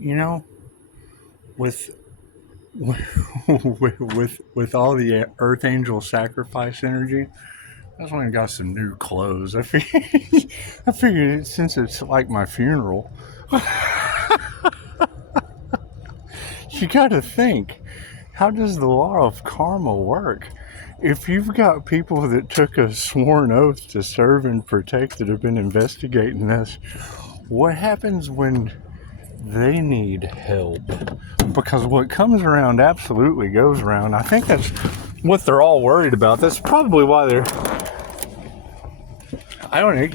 you know, with with all the Earth Angel sacrifice energy, I just went and got some new clothes. I figured since it's like my funeral, you got to think, how does the law of karma work? If you've got people that took a sworn oath to serve and protect that have been investigating this, what happens when they need help? Because what comes around absolutely goes around. I think that's what they're all worried about. That's probably why they're, I don't know,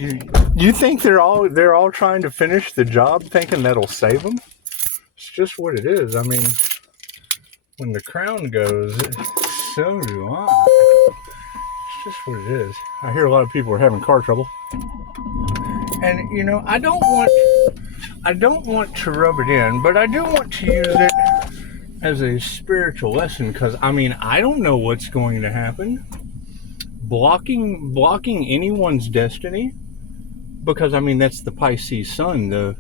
you think they're all trying to finish the job thinking that'll save them? It's just what it is. I mean, when the crown goes, so do I. It's just what it is. I hear a lot of people are having car trouble. And, you know, I don't want to rub it in, but I do want to use it as a spiritual lesson, because, I mean, I don't know what's going to happen. Blocking anyone's destiny, because, I mean, that's the Pisces sun, the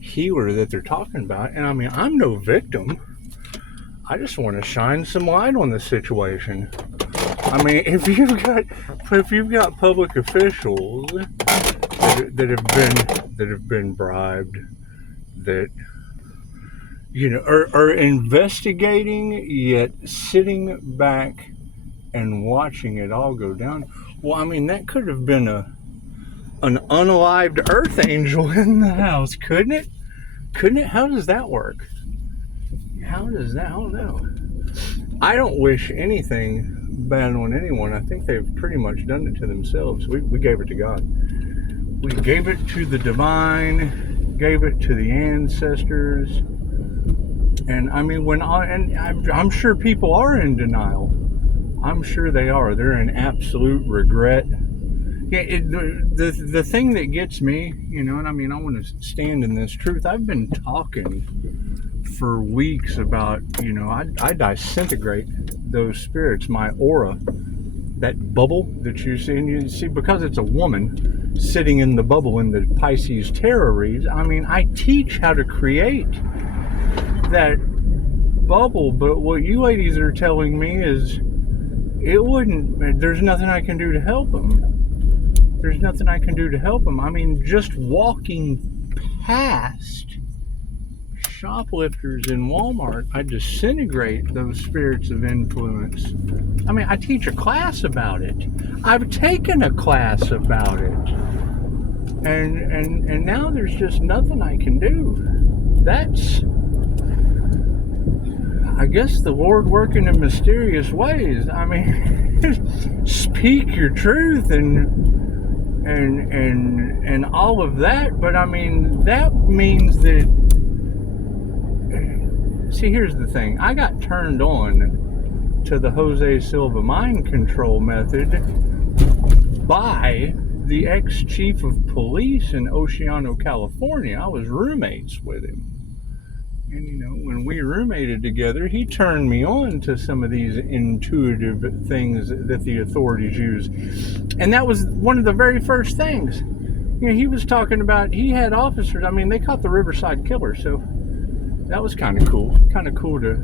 healer that they're talking about. And, I mean, I'm no victim. I just want to shine some light on the situation. I mean, if you've got public officials that have been bribed, that, you know, are investigating yet sitting back and watching it all go down. Well, I mean, that could have been an unalived earth angel in the house, couldn't it? Couldn't it? How does that work? How does that? I don't know. I don't wish anything bad on anyone. I think they've pretty much done it to themselves. We gave it to God. We gave it to the divine, gave it to the ancestors. And I mean, I'm sure people are in denial. I'm sure they are. They're in absolute regret. Yeah, the thing that gets me, you know, and I mean, I want to stand in this truth. I've been talking for weeks about, you know, I disintegrate those spirits, my aura, that bubble that you see, and you see, because it's a woman sitting in the bubble in the Pisces tarot reads. I mean, I teach how to create that bubble, but what you ladies are telling me is there's nothing I can do to help them. There's nothing I can do to help them. I mean, just walking past shoplifters in Walmart, I disintegrate those spirits of influence. I mean, I teach a class about it. I've taken a class about it. And now there's just nothing I can do. That's, I guess, the Lord working in mysterious ways. I mean, speak your truth and all of that, but I mean, that means that, see, here's the thing. I got turned on to the Jose Silva mind control method by the ex-chief of police in Oceano, California. I was roommates with him. And, you know, when we roommated together, he turned me on to some of these intuitive things that the authorities use. And that was one of the very first things. You know, he was talking about, he had officers, I mean, they caught the Riverside Killer, so that was kind of cool. Kind of cool to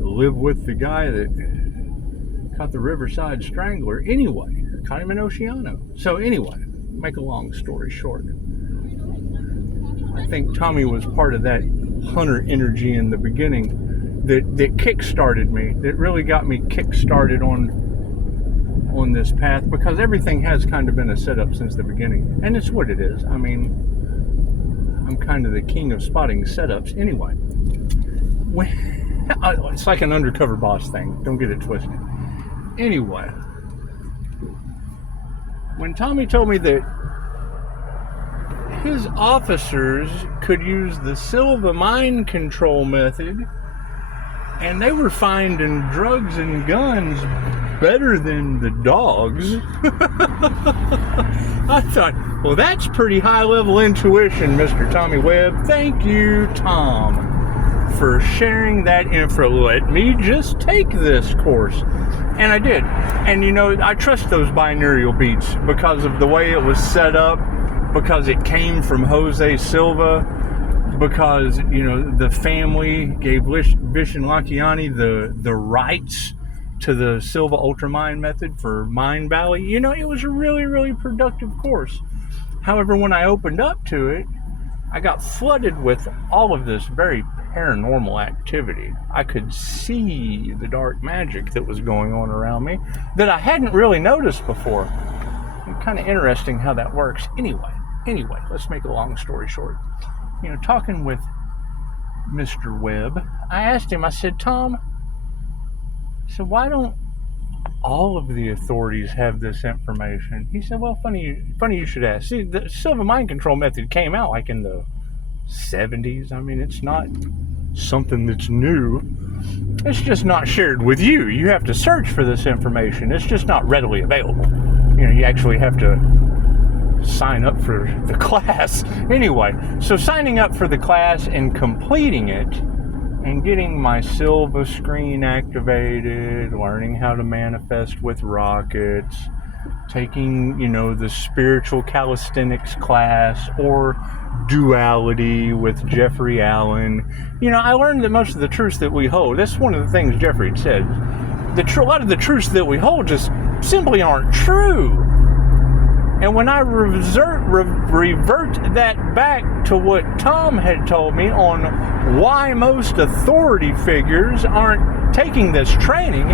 live with the guy that caught the Riverside Strangler. Anyway, caught him in Oceano. So anyway, make a long story short, I think Tommy was part of that hunter energy in the beginning that kick-started me, that really got me kick-started on this path, because everything has kind of been a setup since the beginning, and it's what it is. I mean, I'm kind of the king of spotting setups anyway. It's like an undercover boss thing, don't get it twisted. Anyway, when Tommy told me that his officers could use the Silva mind control method, and they were finding drugs and guns better than the dogs, I thought, well, that's pretty high-level intuition, Mr. Tommy Webb. Thank you, Tom, for sharing that info. Let me just take this course. And I did. And, you know, I trust those binaural beats because of the way it was set up, because it came from Jose Silva. because, the family gave Vishen Lakhiani the rights to the Silva Ultramind method for Mind Valley. It was a really, really productive course. However, when I opened up to it, I got flooded with all of this very paranormal activity. I could see the dark magic that was going on around me that I hadn't really noticed before. Kind of interesting how that works. Anyway, let's make a long story short. Talking with Mr. Webb, I asked him, I said, Tom, why don't all of the authorities have this information? He said, well, funny you should ask. See, the Silva Mind Control method came out like in the 70s. I mean, it's not something that's new. It's just not shared with you. You have to search for this information. It's just not readily available. You actually have to sign up for the class. Anyway, so signing up for the class and completing it and getting my Silva screen activated, learning how to manifest with rockets, taking, the spiritual calisthenics class or duality with Jeffrey Allen. I learned that most of the truths that we hold, that's one of the things Jeffrey said, a lot of the truths that we hold just simply aren't true. And when I revert that back to what Tom had told me on why most authority figures aren't taking this training,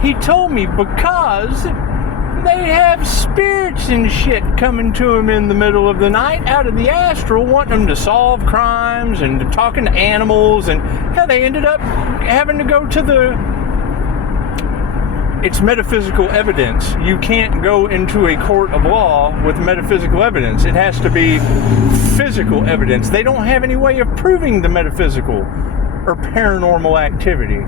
he told me because they have spirits and shit coming to them in the middle of the night out of the astral, wanting them to solve crimes and talking to animals, and they ended up having to go to it's metaphysical evidence. You can't go into a court of law with metaphysical evidence. It has to be physical evidence. They don't have any way of proving the metaphysical or paranormal activity.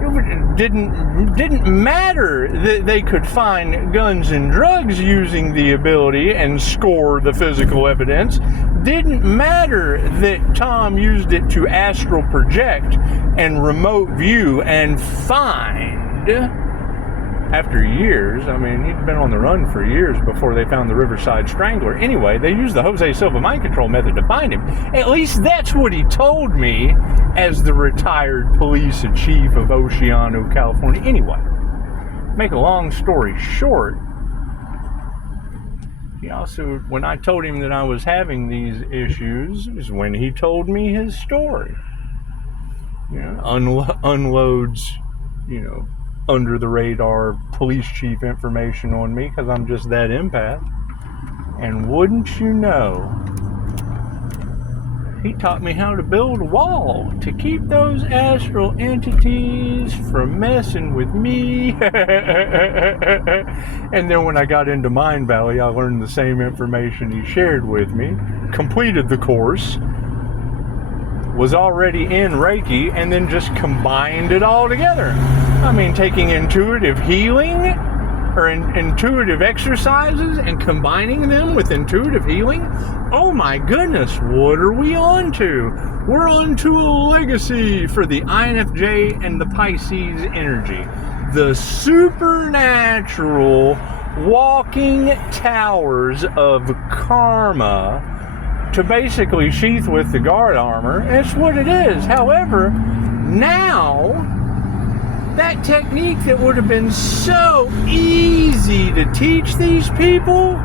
It didn't matter that they could find guns and drugs using the ability and score the physical evidence. Didn't matter that Tom used it to astral project and remote view and find. After years, he'd been on the run for years before they found the Riverside Strangler. Anyway, they used the Jose Silva Mind Control method to find him. At least that's what he told me as the retired police chief of Oceano, California. Anyway, make a long story short, he also, when I told him that I was having these issues, is when he told me his story. Unloads, under the radar police chief information on me because I'm just that empath. And wouldn't you know, he taught me how to build a wall to keep those astral entities from messing with me. And then when I got into Mind Valley, I learned the same information he shared with me, completed the course, was already in Reiki, and then just combined it all together. Taking intuitive healing or intuitive exercises and combining them with intuitive healing. Oh my goodness, what are we on to? We're on to a legacy for the INFJ and the Pisces energy. The supernatural walking towers of karma to basically sheath with the guard armor. It's what it is. However, now, that technique that would have been so easy to teach these people,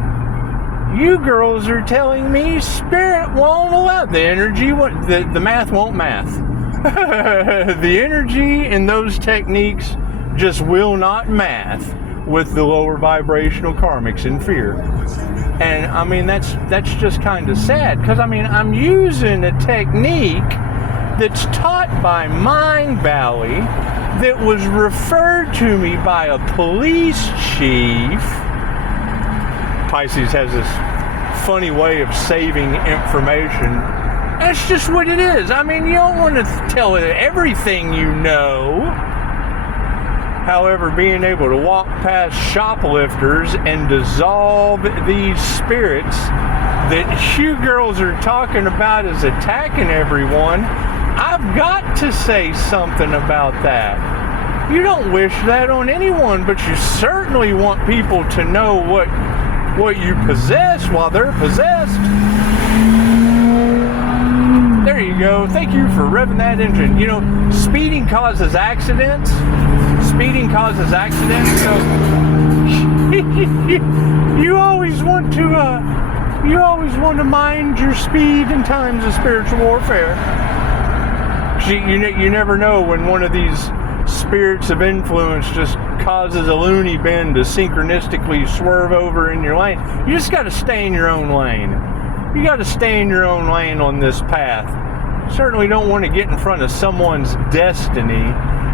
you girls are telling me spirit won't allow. The energy, the math won't math. The energy in those techniques just will not math with the lower vibrational karmics in fear. And that's just kind of sad, because I'm using a technique that's taught by Mind Valley that was referred to me by a police chief. Pisces has this funny way of saving information. That's just what it is. You don't want to tell it everything you know. However, being able to walk past shoplifters and dissolve these spirits that you girls are talking about as attacking everyone, I've got to say something about that. You don't wish that on anyone, but you certainly want people to know what you possess while they're possessed. There you go. Thank you for revving that engine. You know, speeding causes accidents. Speeding causes accidents. So you always want to mind your speed in times of spiritual warfare. You never know when one of these spirits of influence just causes a loony bin to synchronistically swerve over in your lane. You just got to stay in your own lane. You got to stay in your own lane on this path. You certainly don't want to get in front of someone's destiny,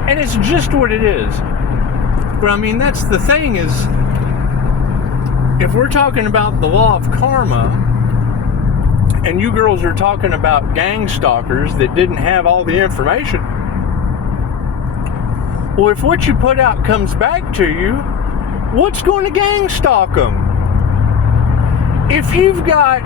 and it's just what it is. But I mean, that's the thing is, if we're talking about the law of karma, and you girls are talking about gang stalkers that didn't have all the information, well, if what you put out comes back to you, what's going to gang stalk them? If you've got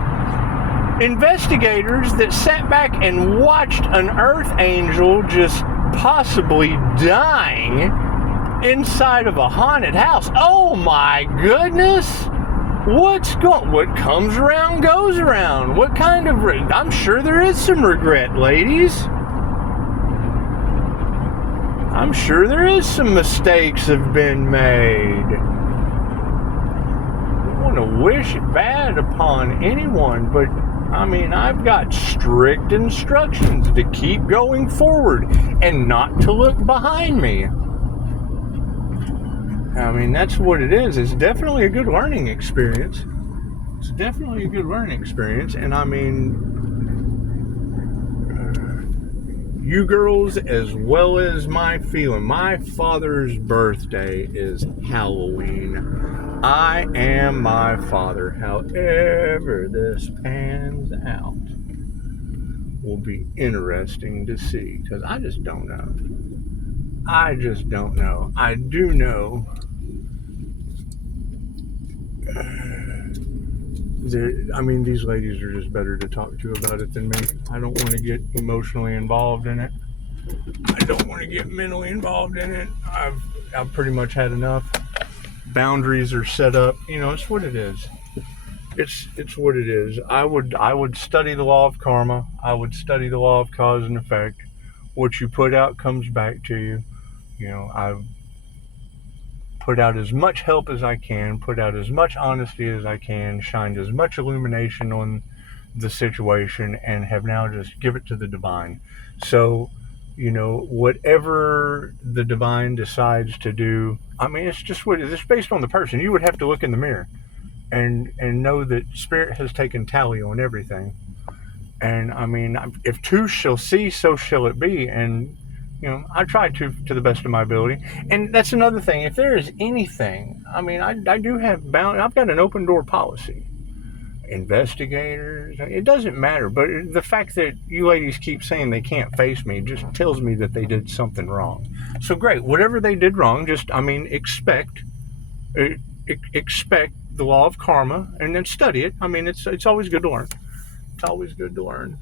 investigators that sat back and watched an earth angel just possibly dying inside of a haunted house, oh my goodness! What comes around goes around. What kind of... I'm sure there is some regret, ladies. I'm sure there is some mistakes have been made. I don't want to wish it bad upon anyone, but I mean, I've got strict instructions to keep going forward and not to look behind me. I mean, that's what it is. It's definitely a good learning experience. It's definitely a good learning experience. And I mean, you girls as well as my feeling. My father's birthday is Halloween. I am my father. However this pans out will be interesting to see, because I just don't know. I just don't know. I do know these ladies are just better to talk to about it than me. I don't want to get emotionally involved in it. I don't want to get mentally involved in it. I've pretty much had enough. Boundaries are set up. You know, it's what it is. It's what it is. I would study the law of karma. I would study the law of cause and effect. What you put out comes back to you. You know, I've put out as much help as I can, put out as much honesty as I can, shined as much illumination on the situation, and have now just give it to the divine. So, you know, whatever the divine decides to do, I mean, it's just what it's based on the person. You would have to look in the mirror and know that spirit has taken tally on everything. And I mean, if two shall see, so shall it be. And you know, I try to the best of my ability. And that's another thing. If there is anything, I mean, I do have I've got an open door policy. Investigators, it doesn't matter. But the fact that you ladies keep saying they can't face me just tells me that they did something wrong. So great, whatever they did wrong, just, I mean, expect the law of karma and then study it. I mean, it's always good to learn. It's always good to learn.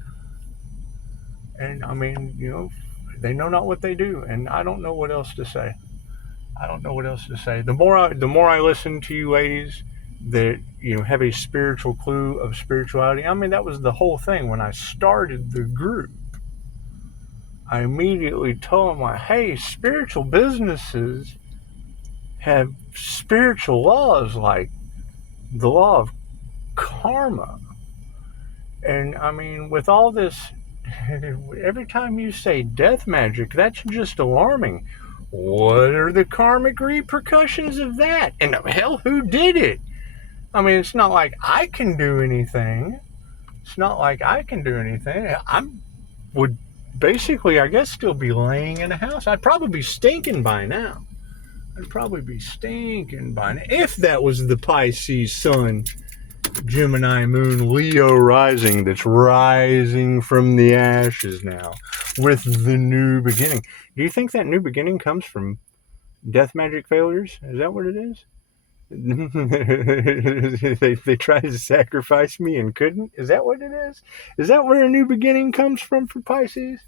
And I mean, you know, they know not what they do, and I don't know what else to say. I don't know what else to say. The more I listen to you ladies that, you know, have a spiritual clue of spirituality. I mean, that was the whole thing when I started the group. I immediately told them, like, hey, spiritual businesses have spiritual laws like the law of karma. And I mean, with all this, every time you say death magic, that's just alarming. What are the karmic repercussions of that? And hell, who did it? I mean, it's not like I can do anything. I would basically, I guess, still be laying in a house. I'd probably be stinking by now. If that was the Pisces sun, Gemini moon, Leo rising that's rising from the ashes now with the new beginning. Do you think that new beginning comes from death magic failures? Is that what it is? they tried to sacrifice me and couldn't? Is that what it is? Is that where a new beginning comes from for Pisces?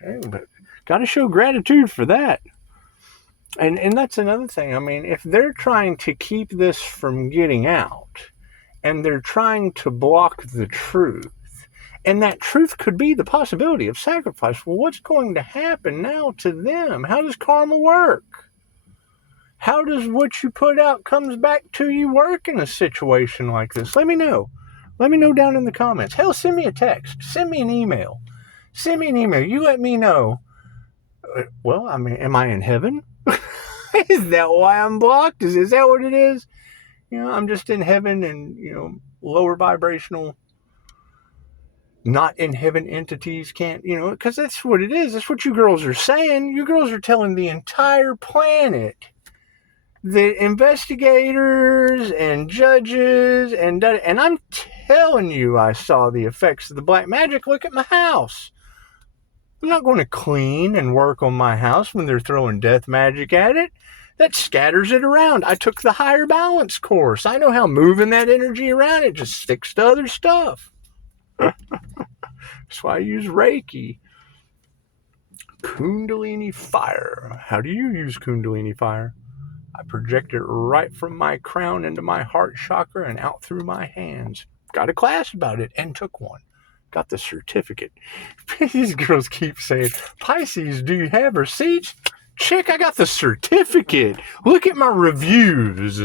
Hey, but got to show gratitude for that. And that's another thing. I mean, if they're trying to keep this from getting out, and they're trying to block the truth, And that truth could be the possibility of sacrifice. Well, what's going to happen now to them? How does karma work? How does what you put out comes back to you work in a situation like this? Let me know. Let me know down in the comments. Hell, send me a text. Send me an email. Send me an email. You let me know. Well, I mean, am I in heaven? Is that why I'm blocked? Is that what it is? I'm just in heaven and, lower vibrational, not in heaven entities can't, because that's what it is. That's what you girls are saying. You girls are telling the entire planet that investigators and judges and I'm telling you, I saw the effects of the black magic. Look at my house. I'm not going to clean and work on my house when they're throwing death magic at it. That scatters it around. I took the higher balance course. I know how moving that energy around, it just sticks to other stuff. That's why I use Reiki. Kundalini fire. How do you use Kundalini fire? I project it right from my crown into my heart chakra and out through my hands. Got a class about it and took one. Got the certificate. These girls keep saying, Pisces, do you have receipts? Chick, I got the certificate. Look at my reviews.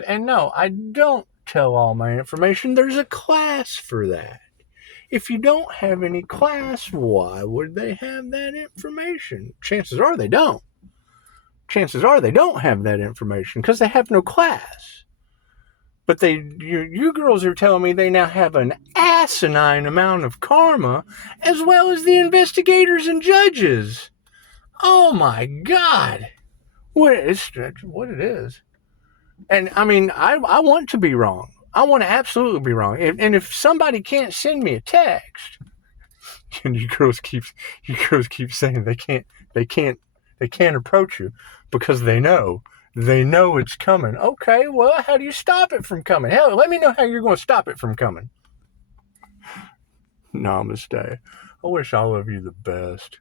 And no, I don't tell all my information. There's a class for that. If you don't have any class, why would they have that information? Chances are they don't. Chances are they don't have that information because they have no class. But you girls are telling me they now have an asinine amount of karma, as well as the investigators and judges. Oh my God. What it is. And I mean, I want to be wrong. I want to absolutely be wrong. And if somebody can't send me a text, and you girls keep saying they can't approach you because they know it's coming. Okay, well, how do you stop it from coming? Hell, let me know how you're going to stop it from coming. Namaste. I wish all of you the best.